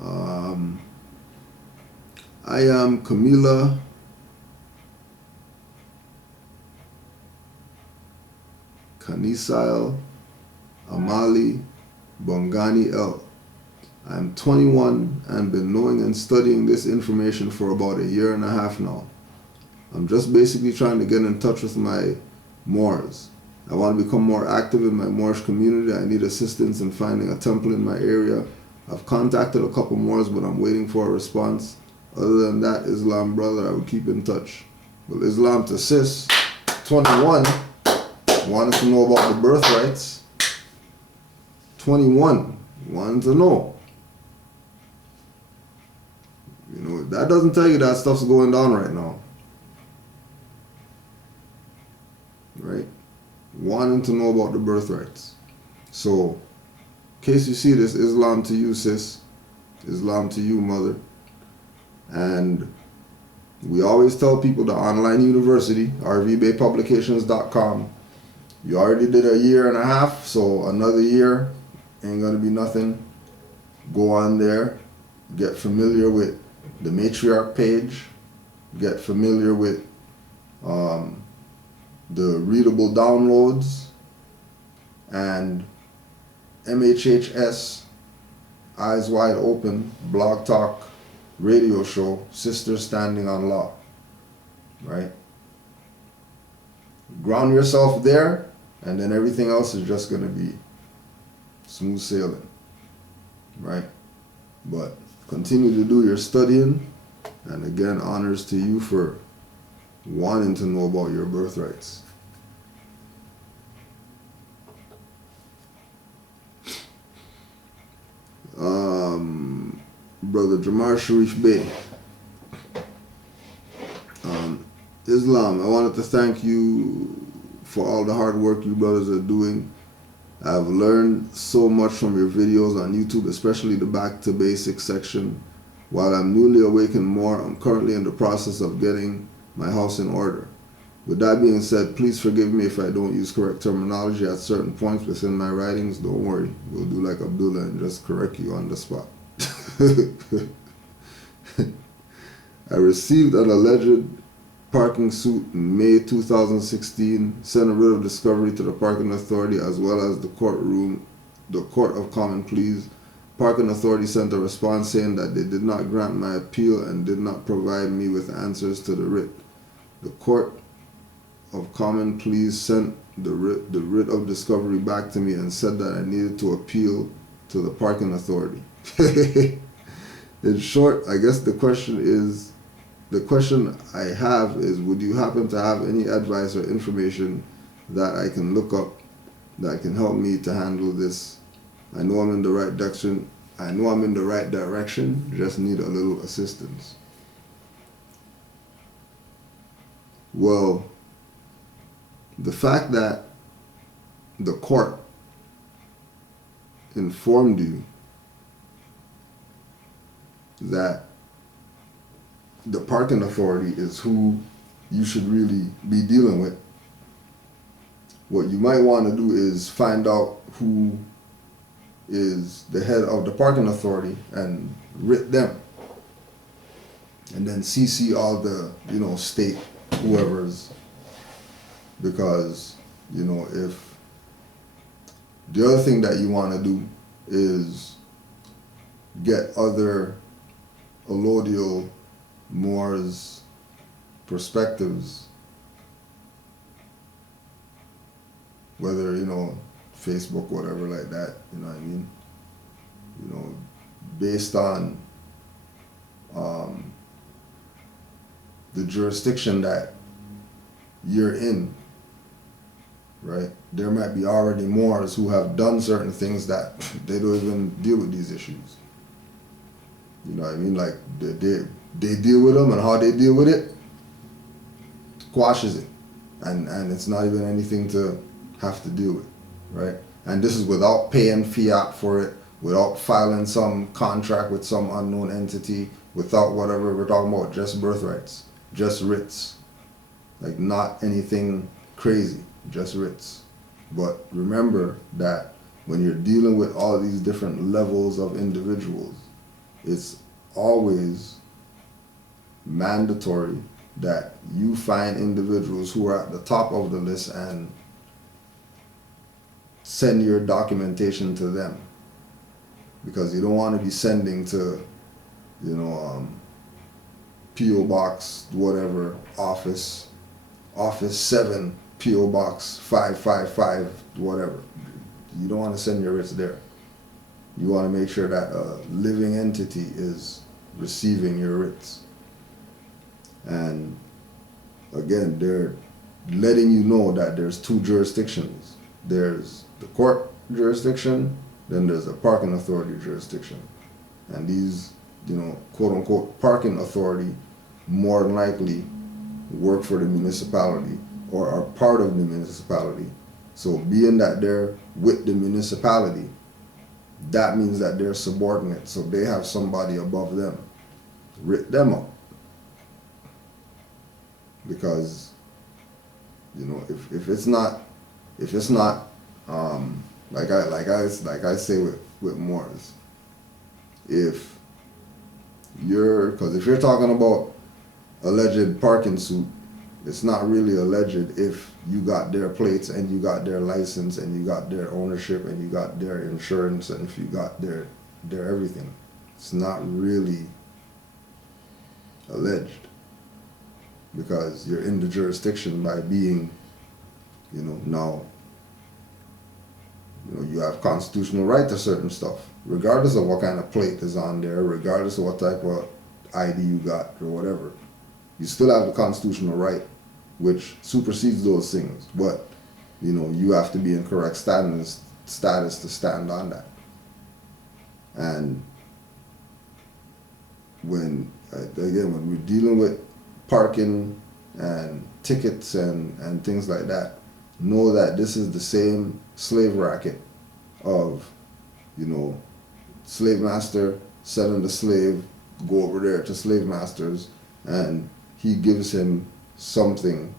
I am Camila Kanisile Amali Bongani L. I am 21 and been knowing and studying this information for about a year and a half now. I'm just basically trying to get in touch with my Moors. I want to become more active in my Moorish community. I need assistance in finding a temple in my area. I've contacted a couple Moors, but I'm waiting for a response. Other than that, Islam brother, I would keep in touch. Well, Islam to sis, 21, wanted to know about the birthrights. 21, wanted to know. You know, that doesn't tell you that stuff's going down right now. Right? Wanting to know about the birthrights. So, in case you see this, Islam to you, sis. Islam to you, mother. And we always tell people the online university, rvbaypublications.com. You already did a year and a half, so another year ain't gonna be nothing. Go on there, get familiar with the matriarch page, get familiar with the readable downloads, and MHHS Eyes Wide Open blog talk radio show, Sisters Standing on Law. Right? Ground yourself there, and then everything else is just going to be smooth sailing. Right? But continue to do your studying, and again, honors to you for wanting to know about your birthrights. Brother Jamar Sharif Bey. Islam, I wanted to thank you for all the hard work you brothers are doing. I've learned so much from your videos on YouTube, especially the Back to Basics section. While I'm newly awakened more, I'm currently in the process of getting my house in order. With that being said, please forgive me if I don't use correct terminology at certain points within my writings. Don't worry, we'll do like Abdullah and just correct you on the spot. I received an alleged parking suit in May 2016, sent a writ of discovery to the parking authority as well as the Court of Common Pleas. Parking authority sent a response saying that they did not grant my appeal and did not provide me with answers to the writ. The Court of Common Pleas sent the writ of discovery back to me and said that I needed to appeal to the parking authority. In short, I guess the question I have is, would you happen to have any advice or information that I can look up that can help me to handle this? I know I'm in the right direction, just need a little assistance. Well, the fact that the court informed you that the parking authority is who you should really be dealing with, what you might want to do is find out who is the head of the parking authority and writ them, and then CC all the state whoever's, because if the other thing that you want to do is get other allodial Moors perspectives, whether Facebook, whatever like that, you know what I mean, based on the jurisdiction that you're in, right? There might be already Moors who have done certain things that they don't even deal with these issues. You know what I mean? Like they deal with them, and how they deal with it quashes it, and it's not even anything to have to deal with, right? And this is without paying fiat for it, without filing some contract with some unknown entity, without whatever we're talking about, just birthrights, just writs, like not anything crazy, just writs. But remember that when you're dealing with all these different levels of individuals, it's always mandatory that you find individuals who are at the top of the list and send your documentation to them, because you don't want to be sending to, P.O. Box whatever, office 7, P.O. Box 555 whatever. You don't want to send your writs there. You want to make sure that a living entity is receiving your writs. And again, they're letting you know that there's two jurisdictions. There's the court jurisdiction, then there's the parking authority jurisdiction. And these, quote unquote parking authority more than likely work for the municipality or are part of the municipality. So being that they're with the municipality, that means that they're subordinate. So they have somebody above them. Writ them up. Because, if it's not like I say with Morris, if you're talking about alleged parking suit, it's not really alleged if you got their plates and you got their license and you got their ownership and you got their insurance and if you got their everything. It's not really alleged, because you're in the jurisdiction by being, now, you have constitutional right to certain stuff, regardless of what kind of plate is on there, regardless of what type of ID you got or whatever. You still have the constitutional right, which supersedes those things. But, you have to be in correct status to stand on that. And when we're dealing with parking and tickets and things like that, know that this is the same slave racket of, slave master selling the slave, go over there to slave masters, and he gives him something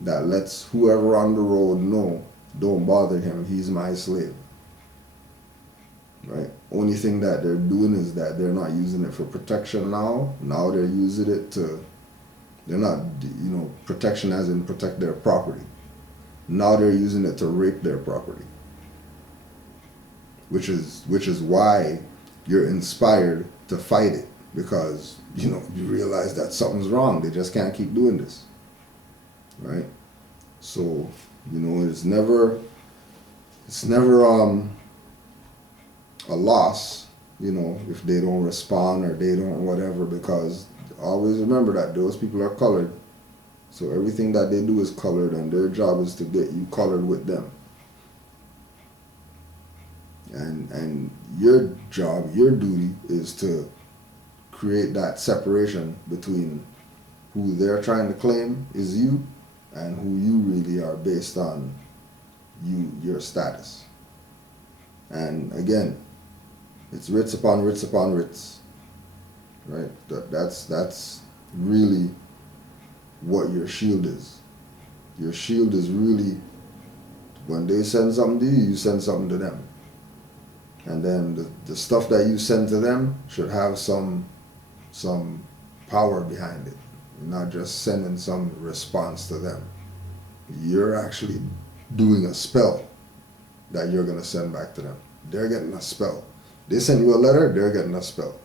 that lets whoever on the road know, don't bother him, he's my slave. Right? Only thing that they're doing is that they're not using it for protection now. Now they're using it they're not, protection as in protect their property. Now they're using it to rape their property. Which is why you're inspired to fight it, because, you realize that something's wrong. They just can't keep doing this. Right? So, it's never a loss, if they don't respond or they don't whatever, because always remember that those people are colored. So everything that they do is colored, and their job is to get you colored with them. And your job, your duty is to create that separation between who they're trying to claim is you and who you really are based on your status. And again, it's writs upon writs upon writs, right? That's really what your shield is. Your shield is really, when they send something to you, you send something to them. And then the stuff that you send to them should have some power behind it. You're not just sending some response to them. You're actually doing a spell that you're going to send back to them. They're getting a spell. They send you a letter, they're getting a spell.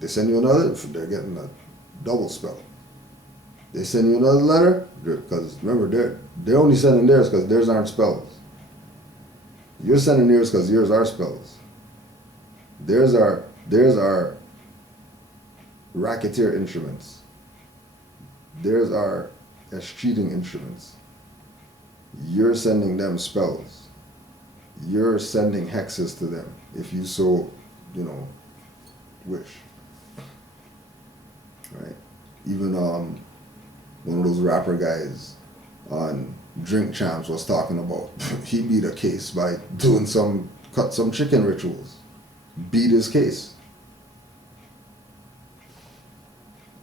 They send you another, they're getting a double spell. They send you another letter, because remember, they're only sending theirs because theirs aren't spells. You're sending yours because yours are spells. Theirs are racketeer instruments. Theirs are cheating instruments. You're sending them spells. You're sending hexes to them, if you so, wish. Right? Even one of those rapper guys on Drink Champs was talking about, he beat a case by doing cut some chicken rituals. Beat his case.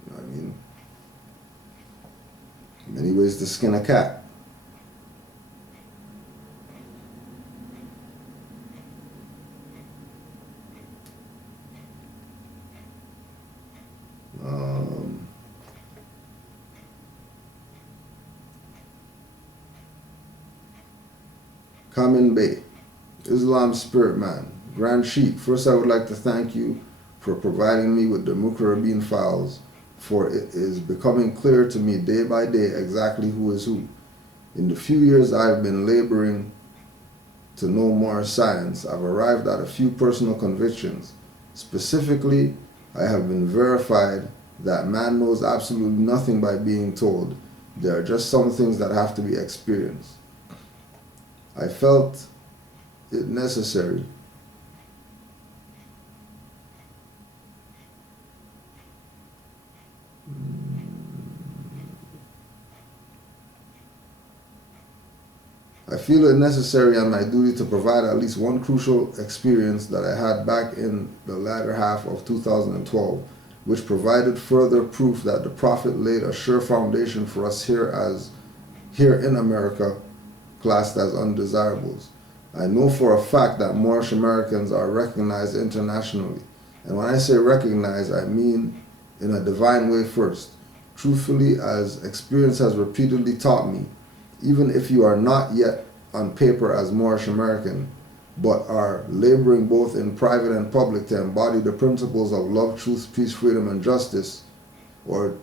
You know what I mean? Many ways to skin a cat. Kamin Bey, Islam Spirit Man, Grand Sheik, first I would like to thank you for providing me with the Mukarrabin files, for it is becoming clear to me day by day exactly who is who. In the few years I have been laboring to know more science, I've arrived at a few personal convictions. Specifically, I have been verified that man knows absolutely nothing by being told. There are just some things that have to be experienced. I felt it necessary I feel it necessary and my duty to provide at least one crucial experience that I had back in the latter half of 2012, which provided further proof that the Prophet laid a sure foundation for us here in America, classed as undesirables. I know for a fact that Moorish Americans are recognized internationally, and when I say recognized, I mean in a divine way first. Truthfully, as experience has repeatedly taught me, even if you are not yet on paper as Moorish American, but are laboring both in private and public to embody the principles of love, truth, peace, freedom, and justice, or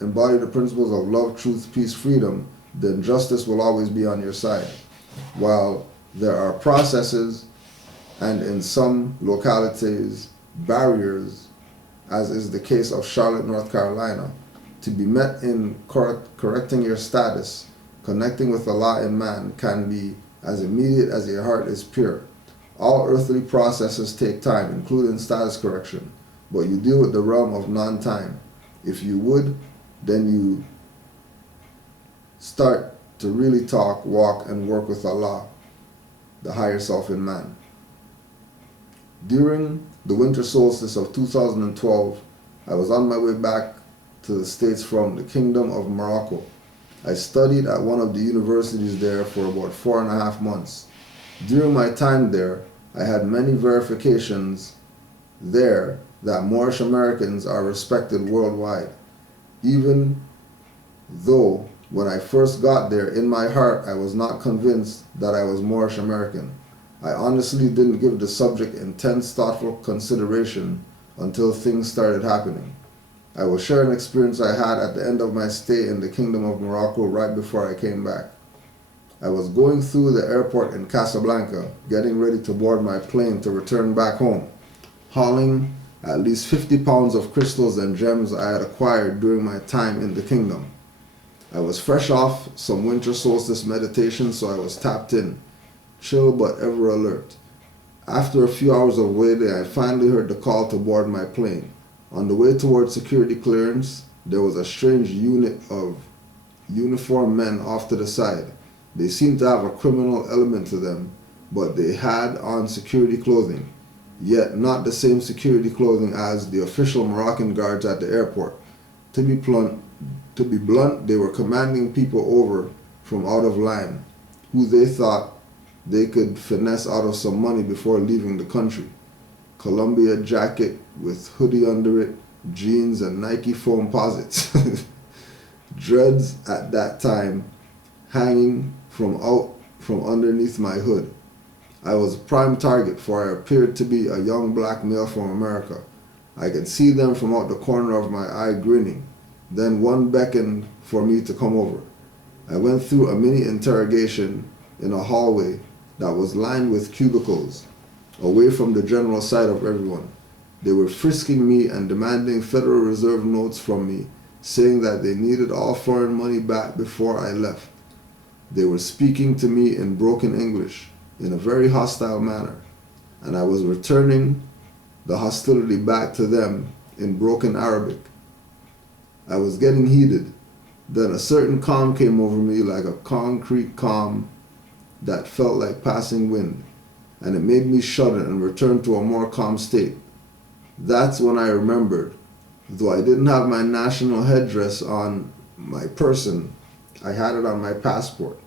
embody the principles of love, truth, peace, freedom, then justice will always be on your side. While there are processes and in some localities barriers, as is the case of Charlotte, North Carolina, to be met in correcting your status, connecting with Allah and man can be as immediate as your heart is pure. All earthly processes take time, including status correction, but you deal with the realm of non-time. If you would, then you start to really talk, walk, and work with Allah, the higher self in man. During the winter solstice of 2012, I was on my way back to the States from the Kingdom of Morocco. I studied at one of the universities there for about 4.5 months. During my time there, I had many verifications there that Moorish Americans are respected worldwide. Even though when I first got there, in my heart, I was not convinced that I was Moorish American. I honestly didn't give the subject intense, thoughtful consideration until things started happening. I will share an experience I had at the end of my stay in the Kingdom of Morocco right before I came back. I was going through the airport in Casablanca, getting ready to board my plane to return back home, hauling at least 50 pounds of crystals and gems I had acquired during my time in the kingdom. I was fresh off some winter solstice meditation, so I was tapped in, chill but ever alert. After a few hours of waiting, I finally heard the call to board my plane. On the way towards security clearance, there was a strange unit of uniformed men off to the side. They seemed to have a criminal element to them, but they had on security clothing, yet not the same security clothing as the official Moroccan guards at the airport. To be blunt, they were commanding people over from out of line, who they thought they could finesse out of some money before leaving the country. Columbia jacket with hoodie under it, jeans and Nike foam posits. Dreads at that time hanging from underneath my hood. I was a prime target, for I appeared to be a young black male from America. I could see them from out the corner of my eye grinning. Then one beckoned for me to come over. I went through a mini interrogation in a hallway that was lined with cubicles, away from the general sight of everyone. They were frisking me and demanding Federal Reserve notes from me, saying that they needed all foreign money back before I left. They were speaking to me in broken English, in a very hostile manner, and I was returning the hostility back to them in broken Arabic. I was getting heated. Then a certain calm came over me, like a concrete calm that felt like passing wind, and it made me shudder and return to a more calm state. That's when I remembered, though I didn't have my national headdress on my person, I had it on my passport.